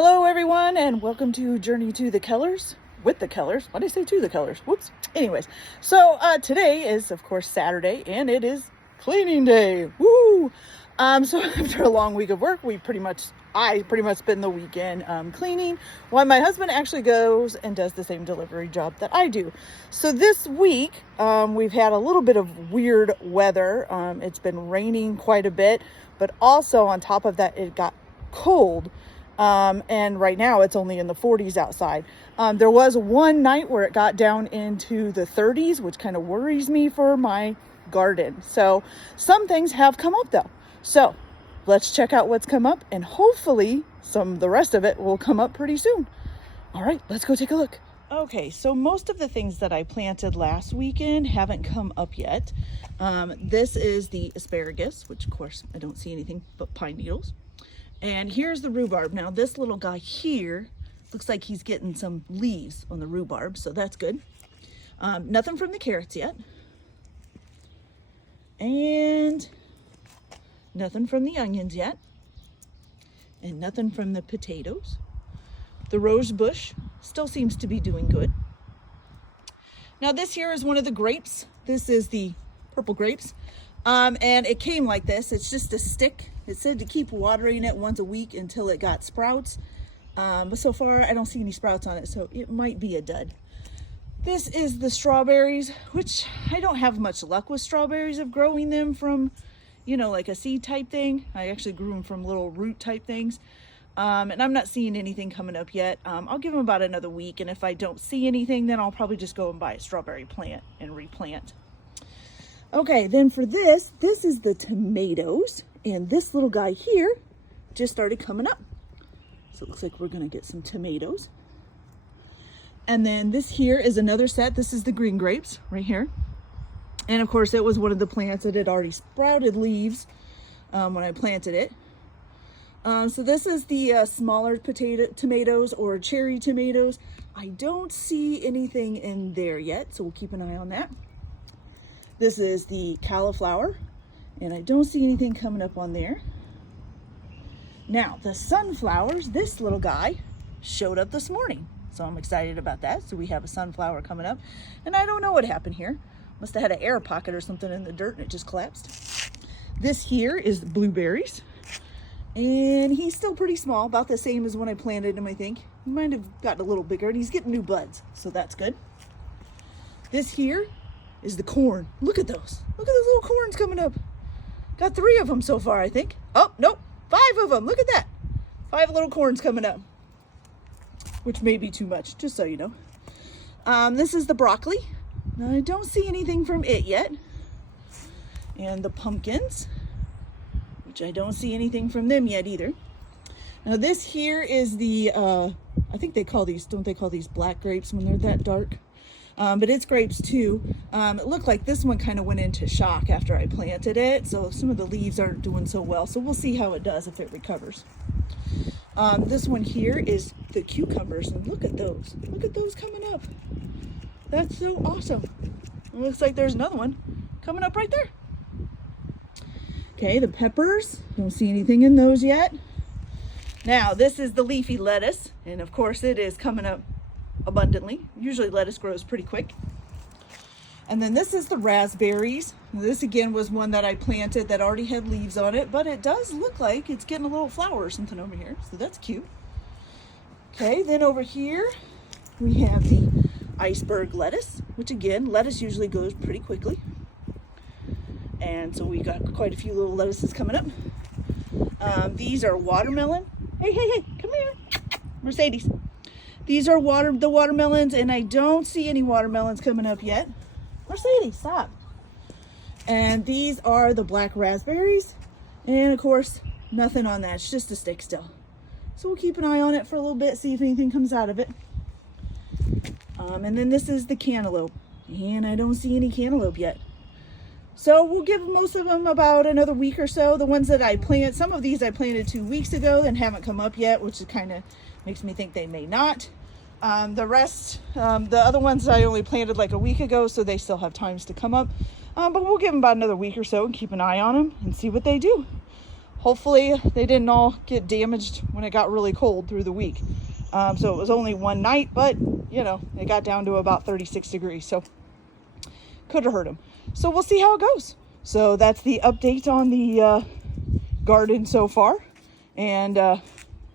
Hello everyone and welcome to Journey to the Kellers with the Kellers. Why did I say to the Kellers? Whoops. Anyways, so today is of course Saturday and it is cleaning day. Woo! So after a long week of work, I pretty much spend the weekend cleaning while my husband actually goes and does the same delivery job that I do. So this week we've had a little bit of weird weather. It's been raining quite a bit, but also on top of that it got cold. And right now it's only in the 40s outside. There was one night where it got down into the 30s, which kind of worries me for my garden. So some things have come up though. So let's check out what's come up and hopefully the rest of it will come up pretty soon. All right, let's go take a look. Okay, so most of the things that I planted last weekend haven't come up yet. This is the asparagus, which of course I don't see anything but pine needles. And here's the rhubarb. Now this little guy here looks like he's getting some leaves on the rhubarb, so that's good. Nothing from the carrots yet. And nothing from the onions yet. And nothing from the potatoes. The rose bush still seems to be doing good. Now this here is one of the grapes. This is the purple grapes. And it came like this. It's just a stick. It said to keep watering it once a week until it got sprouts. But so far I don't see any sprouts on it, so it might be a dud. This is the strawberries, which I don't have much luck with strawberries of growing them from, like a seed type thing. I actually grew them from little root type things. And I'm not seeing anything coming up yet. I'll give them about another week, and if I don't see anything, then I'll probably just go and buy a strawberry plant and replant. Okay, then for this is the tomatoes, and this little guy here just started coming up. So it looks like we're gonna get some tomatoes. And then this here is another set. This is the green grapes right here. And of course it was one of the plants that had already sprouted leaves when I planted it. So this is the smaller tomatoes or cherry tomatoes. I don't see anything in there yet, so we'll keep an eye on that. This is the cauliflower, and I don't see anything coming up on there. Now, the sunflowers, this little guy showed up this morning, so I'm excited about that. So we have a sunflower coming up, and I don't know what happened here. Must have had an air pocket or something in the dirt, and it just collapsed. This here is the blueberries, and he's still pretty small, about the same as when I planted him, I think. He might have gotten a little bigger, and he's getting new buds, so that's good. This here is the corn. Look at those. Look at those little corns coming up. Got 3 of them so far, I think. Oh, nope, 5 of them. Look at that. 5 little corns coming up, which may be too much, just so you know. This is the broccoli. Now, I don't see anything from it yet. And the pumpkins, which I don't see anything from them yet either. Now this here is the, I think don't they call these black grapes when they're that dark? But it's grapes too. It looked like this one kind of went into shock after I planted it, so some of the leaves aren't doing so well, so we'll see how it does if it recovers. This one here is the cucumbers, and look at those coming up. That's so awesome. It looks like there's another one coming up right there. Okay, the peppers, don't see anything in those yet. Now this is the leafy lettuce, and of course it is coming up abundantly. Usually lettuce grows pretty quick. And then this is the raspberries. This again was one that I planted that already had leaves on it, but it does look like it's getting a little flower or something over here, so that's cute. Okay, then over here we have the iceberg lettuce, which again, lettuce usually goes pretty quickly. And so we got quite a few little lettuces coming up. These are watermelon. Hey, come here, Mercedes. These are the watermelons, and I don't see any watermelons coming up yet. Mercedes, stop. And these are the black raspberries. And of course, nothing on that. It's just a stick still. So we'll keep an eye on it for a little bit, see if anything comes out of it. And then this is the cantaloupe. And I don't see any cantaloupe yet. So we'll give most of them about another week or so. The ones that I planted, some of these I planted 2 weeks ago and haven't come up yet, which kind of makes me think they may not. The rest, the other ones I only planted like a week ago, so they still have times to come up. But we'll give them about another week or so and keep an eye on them and see what they do. hopefully they didn't all get damaged when it got really cold through the week. So it was only one night, but you know, it got down to about 36 degrees, so could have hurt them. So we'll see how it goes. So that's the update on the garden so far. And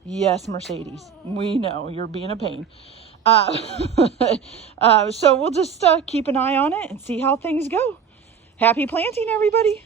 yes, Mercedes, we know you're being a pain. So we'll just keep an eye on it and see how things go. Happy planting, everybody.